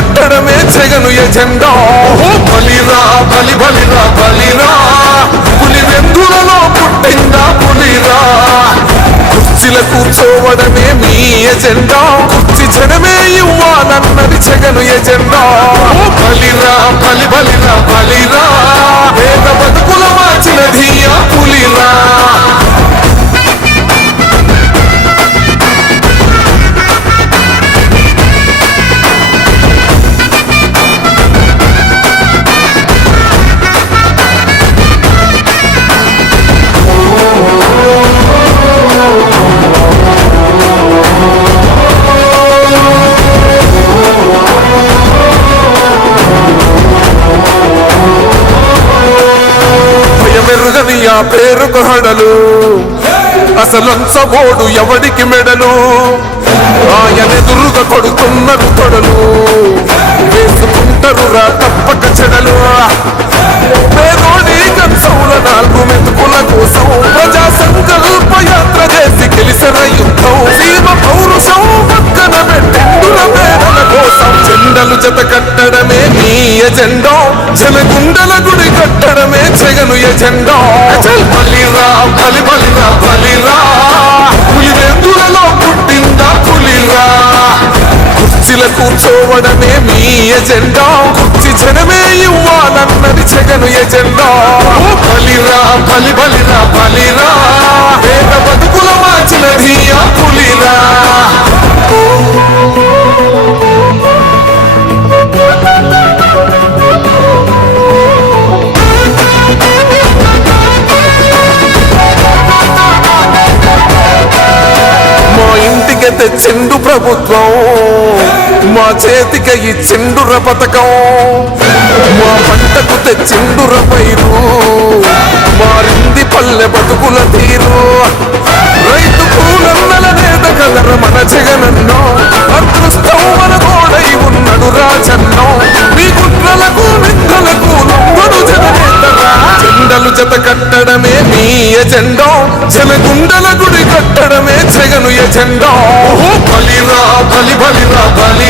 కట్టడమే Jagan agenda. ఓ బలిరా బలి బలిరా బలిరా. పులి వెందులలో పుట్టిందా పులిరా? కుర్చీల కూర్చోవడమే మీ ఎజెండా. కుర్చీ జనమే ఇవ్వాలన్నది జగను ఎజెండా. అసలంచబోడు ఎవడికి మెడలు? ఆయనెదురుగా కొడుతున్నారు తొడలు వేసుకుంటారు రా తప్పక చెడలు. పేదోడి కంచౌల నాలుగు మెతుకుల కోసం ప్రజా ఎజెండా? కుర్చి జనమే ఇవ్వాలన్నది జగను ఎజెండా. బలిరా బలి బలిరా బలిరా. వేద బతుకుల మార్చినది ఆ పులిరా. మా తెచ్చిండు ప్రభుత్వం. మా చేతిక ఈ చెండుర పథకం మా పంటకు తెచ్చిండుర పైరు. మారింది పల్లె బతుకుల తీరు. రైతు కూలన్నల నేత కదర మన జగనన్నో. అదృష్టం మన తోడై ఉన్నడు రాజన్నో. మీ కుట్రలకు నిందలకు లొంగడు జననేతరా. చెండలు జత కట్టడమే మీ ఎజెండా. జనగుండల గుడి కట్టడమే జగను ఎజెండో. ఓ బలిరా బలి బలిరా బలి.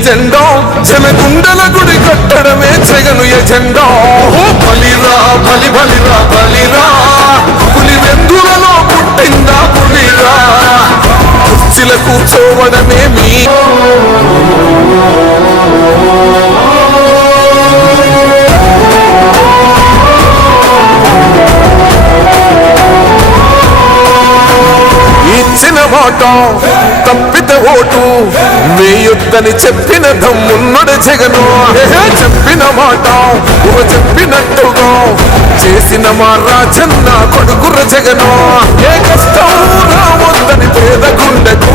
ఎజెండా? చెమె గుండెల గుడి కట్టడమే జగను ఎజెండా. బలిరా బలి బలిరా బలిరా. పులి వెందులలో పుట్టిందా పులిరా? కుర్చీల కూర్చోవడమే మీ ఇచ్చిన మాట ఓటు. వేయొద్దని చెప్పిన దమ్మున్నడు జగను. చెప్పిన మాట ఊహ చెప్పినట్టుగా. చేసిన మా రాజన్న కొడుకుర జగను. ఏ కష్టం? రావద్దని పేద గుండెకు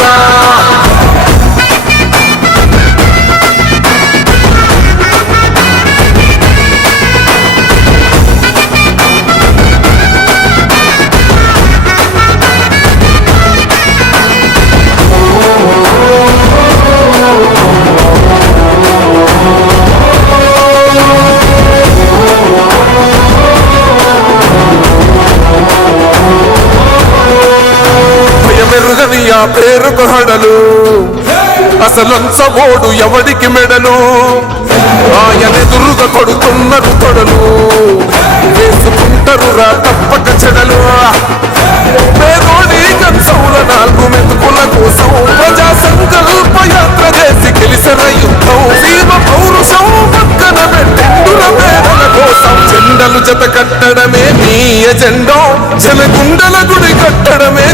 భయమెరుగని ఆ పేరుకు అసలంచబోడు ఎవడికి మెడలు? ఆయనెదురుగా కొడుతున్నారు తొడలు వేసుకుంటారు రా తప్పక చెడలు. పేదోడి కంచౌల నాలుగు మెతుకుల కోసం ప్రజా సంకల్ప యాత్ర చేసి గెలిసిన యుద్ధం. భీమ పౌరుషం పక్కన పెట్టిండుల పేదల కోసం. జెండలు జత కట్టడమే మీ ఎజెండో. జనగుండల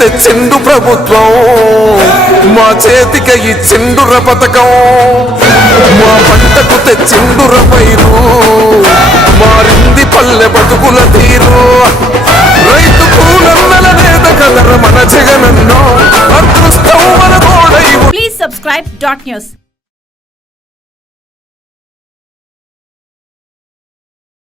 తెచ్చిండు ప్రభుత్వం. మా చేతికి ఇచ్చిండుర పథకం. మా పంటకు తెచ్చిండుర పైరు. మారింది పల్లె బతుకుల తీరు. రైతు కూలన్నల నేత కదర మన జగనన్నో. అదృష్టం మన గోడై ప్లీజ్ సబ్స్క్రైబ్ డాట్ న్యూస్